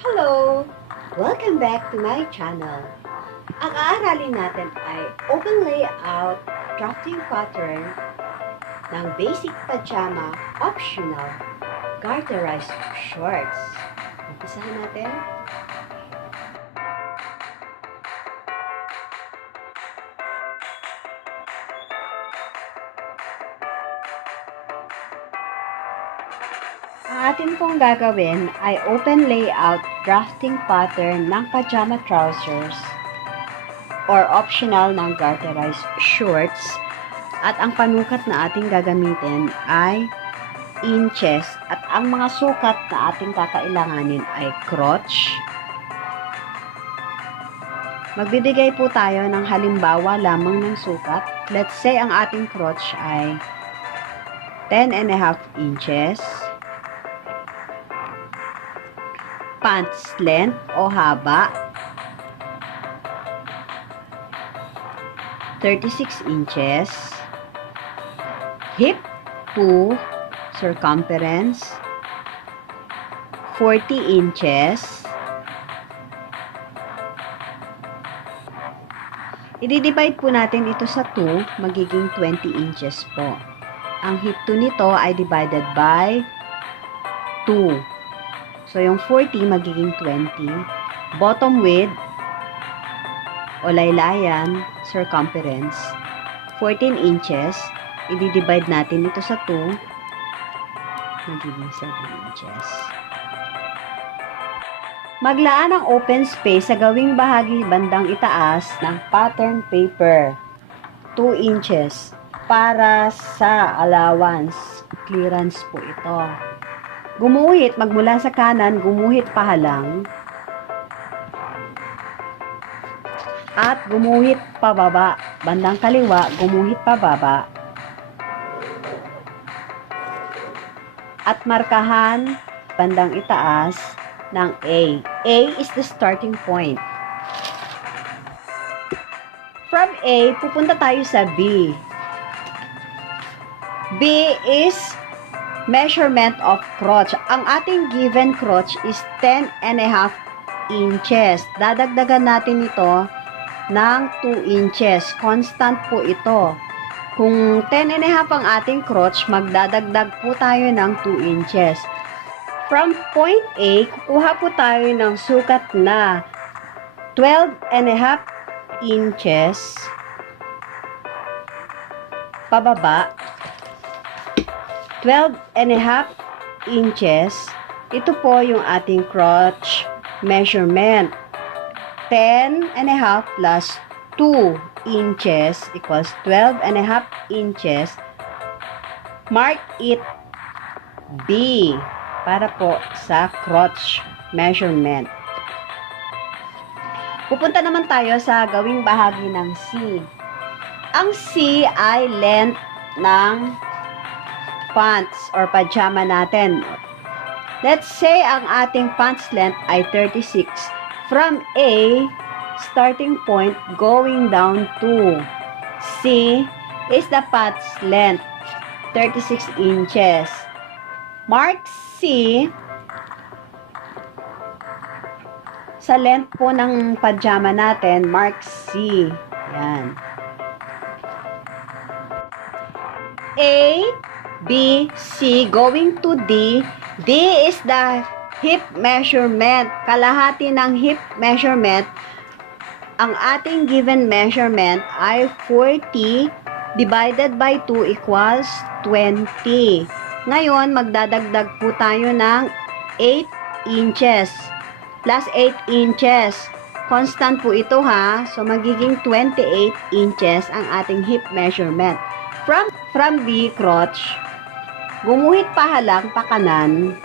Hello! Welcome back to my channel. Ang aaralin natin ay open layout drafting pattern ng basic pajama optional garterized shorts. Umpisahan natin. Ang atin pong gagawin ay open layout drafting pattern ng pajama trousers or optional ng garterized shorts. At ang panukat na ating gagamitin ay inches. At ang mga sukat na ating kakailanganin ay crotch. Magbibigay po tayo ng halimbawa lamang ng sukat. Let's say ang ating crotch ay 10.5 inches. Pants length o haba 36 inches. Hip to circumference 40 inches. I-divide po natin ito sa 2, magiging 20 inches po. Ang hip to nito ay divided by 2. So, yung 40 magiging 20. Bottom width o laylayan, circumference, 14 inches. I-divide natin ito sa 2. Magiging 7 inches. Maglaan ng open space sa gawing bahagi bandang itaas ng pattern paper. 2 inches para sa allowance. Clearance po ito. Gumuhit, magmula sa kanan, gumuhit pahalang. At gumuhit pababa. Bandang kaliwa, gumuhit pababa. At markahan, bandang itaas ng A. A is the starting point. From A, pupunta tayo sa B. B is measurement of crotch. Ang ating given crotch is 10.5 inches. Dadagdagan natin ito ng 2 inches. Constant po ito. Kung 10.5 ang ating crotch, magdadagdag po tayo ng 2 inches. From point A, kukuha po tayo ng sukat na 12.5 inches pababa. 12.5 inches. Ito po yung ating crotch measurement. 10.5 plus 2 inches equals 12.5 inches. Mark it B para po sa crotch measurement. Pupunta naman tayo sa gawing bahagi ng C. Ang C ay length ng pants or pajama natin. Let's say ang ating pants length ay 36. From A, starting point, going down to C is the pants length, 36 inches. Mark C sa length po ng pajama natin, mark C. Yan. A, B, C, going to D. D is the hip measurement. Kalahati ng hip measurement. Ang ating given measurement ay 40 divided by 2 equals 20. Ngayon, magdadagdag po tayo ng 8 inches. Plus 8 inches. Constant po ito ha. So, magiging 28 inches ang ating hip measurement. From B, crotch, gumuhit pahalang pa kanan,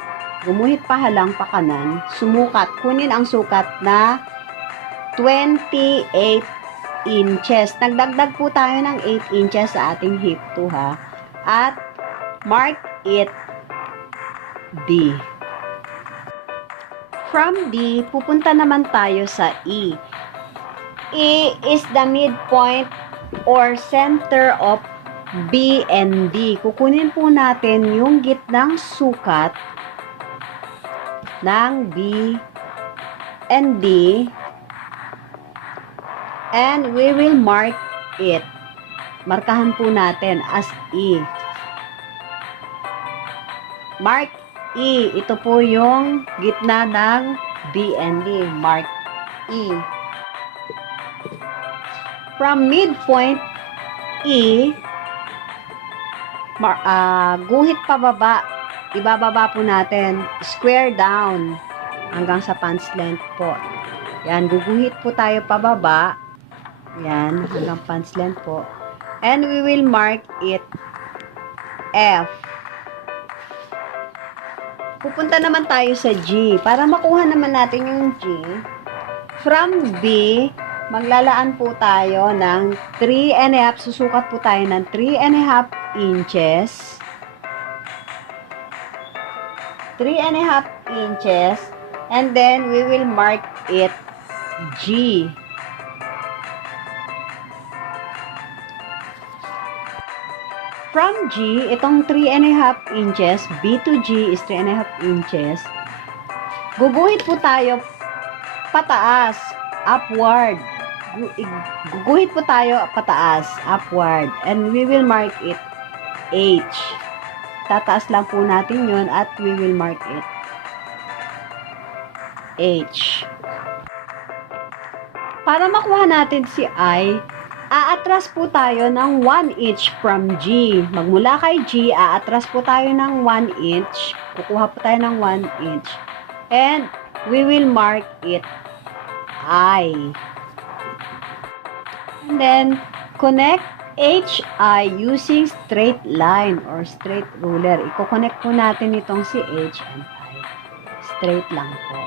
sumukat, kunin ang sukat na 28 inches. Nagdagdag po tayo ng 8 inches sa ating hip to ha. At mark it D. From D, pupunta naman tayo sa E. E is the midpoint or center of B and D. Kukunin po natin yung gitnang sukat ng B and D, and we will mark it. Markahan po natin as E. Mark E. Ito po yung gitna ng B and D. Mark E. From midpoint E, guhit pababa. Ibababa po natin. Square down hanggang sa pants length po. Yan, guguhit po tayo pababa. Yan, hanggang pants length po. And we will mark it F. Pupunta naman tayo sa G. Para makuha naman natin yung G, from B, maglalaan po tayo ng 3.5. Susukat po tayo ng 3.5 inches. 3.5 inches. And then, we will mark it G. From G, itong 3.5 inches, B to G is 3.5 inches. Guguhit po tayo pataas, upward. Guguhit po tayo pataas, upward. And we will mark it H. Tataas lang po natin yun at we will mark it H. Para makuha natin si I, aatras po tayo ng 1 inch from G. Magmula kay G, aatras po tayo ng 1 inch. Kukuha po tayo ng 1 inch. And we will mark it I. And then, connect HI using straight line or straight ruler. Iko-connect po natin itong si H and I. Straight lang po.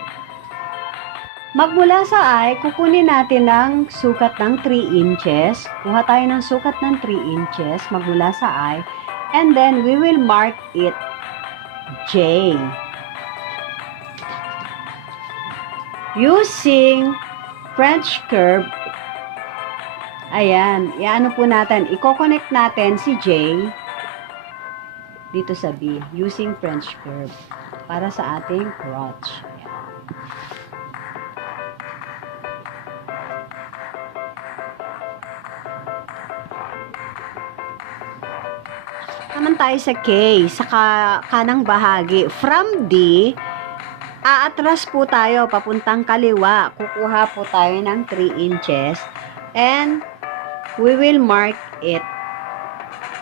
Magmula sa I, kukunin natin ng sukat ng 3 inches. Kuha tayo ng sukat ng 3 inches magmula sa I. And then, we will mark it J. Using French curve, ayan, iano po natin, i-connect natin si J dito sa B, using French curve, para sa ating crotch. Naman tayo sa K, sa kanang bahagi. From D, aatras po tayo papuntang kaliwa. Kukuha po tayo ng 3 inches and we will mark it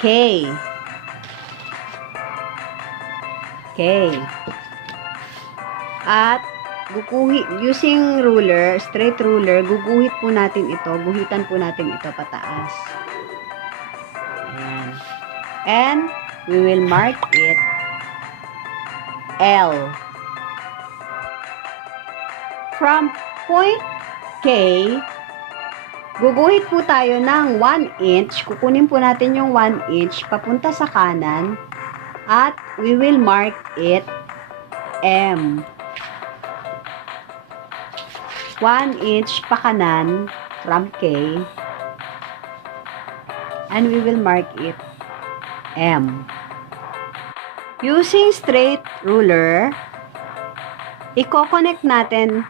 K. K. At using ruler, straight ruler, guguhit po natin ito. Guhitan po natin ito pataas. Ayan. And we will mark it L. From point K, guguhit po tayo ng 1 inch. Kukunin po natin yung 1 inch papunta sa kanan at we will mark it M. 1 inch pa kanan from K and we will mark it M. Using straight ruler, i-connect natin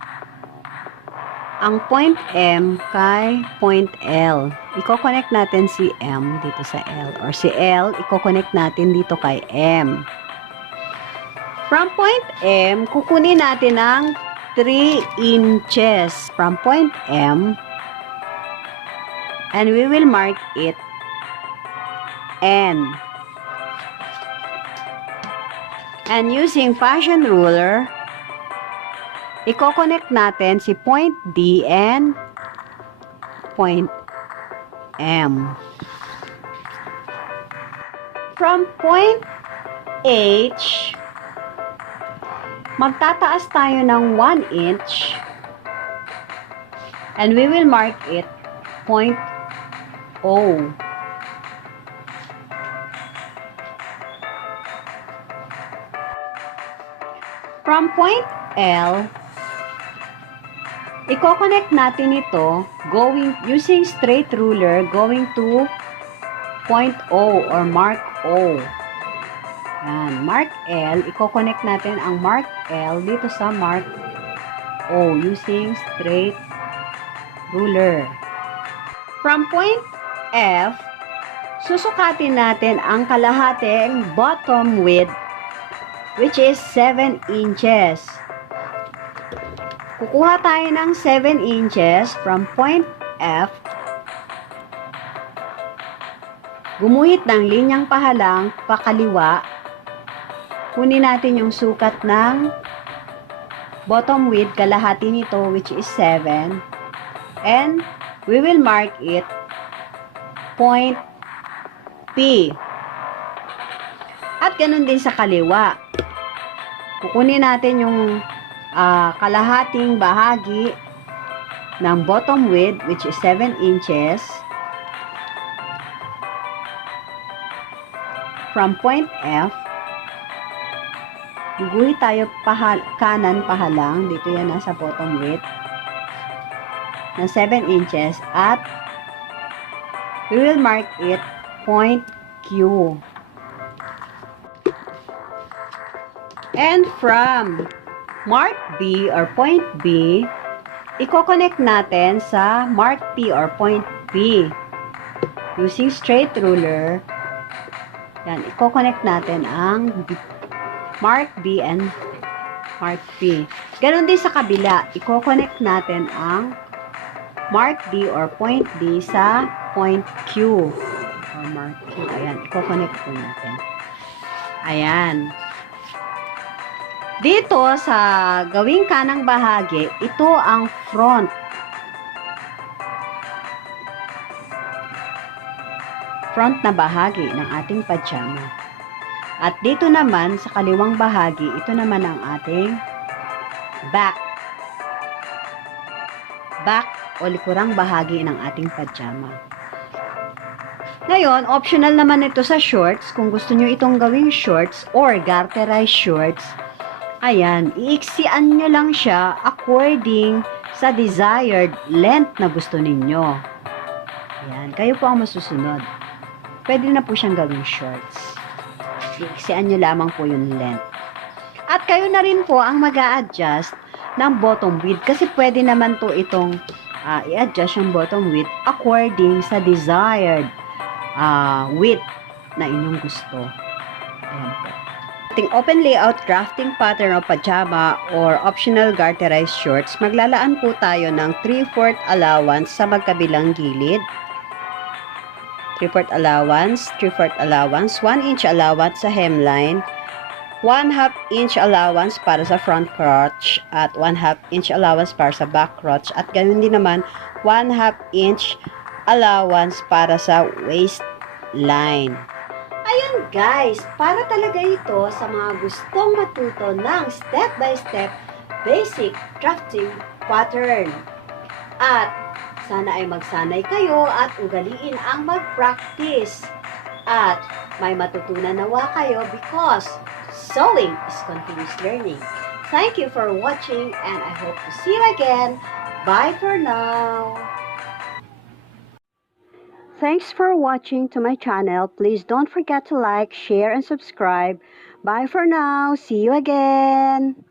ang point M kay point L. I-connect natin si M dito sa L. Or si L, i-connect natin dito kay M. From point M, kukunin natin ang 3 inches from point M and we will mark it N. And using fashion ruler, i-connect natin si point D and point M. From point H, magtataas tayo ng 1 inch and we will mark it point O. From point L, i-connect natin ito using straight ruler going to point O or mark O. Yan, mark L, i-connect natin ang mark L dito sa mark O using straight ruler. From point F, susukatin natin ang kalahating bottom width, which is 7 inches. Kukuha tayo ng 7 inches from point F. Gumuhit ng linyang pahalang pakaliwa. Kunin natin yung sukat ng bottom width, kalahati nito, which is 7. And we will mark it point P. At ganun din sa kaliwa. Kukunin natin yung kalahating bahagi ng bottom width, which is 7 inches. From point F, guguhit tayo kanan pahalang. Dito yan, nasa bottom width na 7 inches. At we will mark it point Q. And from mark B or point B, i-connect natin sa mark P or point P. Using straight ruler, yan, i-connect natin ang mark B and mark P. Ganon din sa kabila, i-connect natin ang mark D or point D sa point Q. Or mark Q. Ayan, i-connect po natin. Ayan. Dito sa gawing kanang bahagi, ito ang front. Front na bahagi ng ating pajama. At dito naman sa kaliwang bahagi, ito naman ang ating back. Back o likurang bahagi ng ating pajama. Ngayon, optional naman ito sa shorts. Kung gusto nyo itong gawing shorts or garterized shorts, ayan, iiksian nyo lang siya according sa desired length na gusto ninyo. Ayan, kayo po ang masusunod. Pwede na po siyang gawing shorts. Iiksian nyo lamang po yung length. At kayo na rin po ang mag-a-adjust ng bottom width kasi pwede naman to itong i-adjust yung bottom width according sa desired width na inyong gusto. Ayan po. Ating open layout drafting pattern o pajama or optional garterized shorts, maglalaan po tayo ng 3/4 allowance sa magkabilang gilid. 3/4 allowance, 3/4 allowance, 1 inch allowance sa hemline, 1/2 inch allowance para sa front crotch, at 1/2 inch allowance para sa back crotch, at ganoon din naman 1/2 inch allowance para sa waistline. Ayun guys, para talaga ito sa mga gustong matuto ng step-by-step basic drafting pattern. At sana ay magsanay kayo at ugaliin ang mag-practice. At may matutunan nawa kayo because sewing is continuous learning. Thank you for watching and I hope to see you again. Bye for now. Thanks for watching to my channel. Please don't forget to like, share, and subscribe. Bye for now. See you again.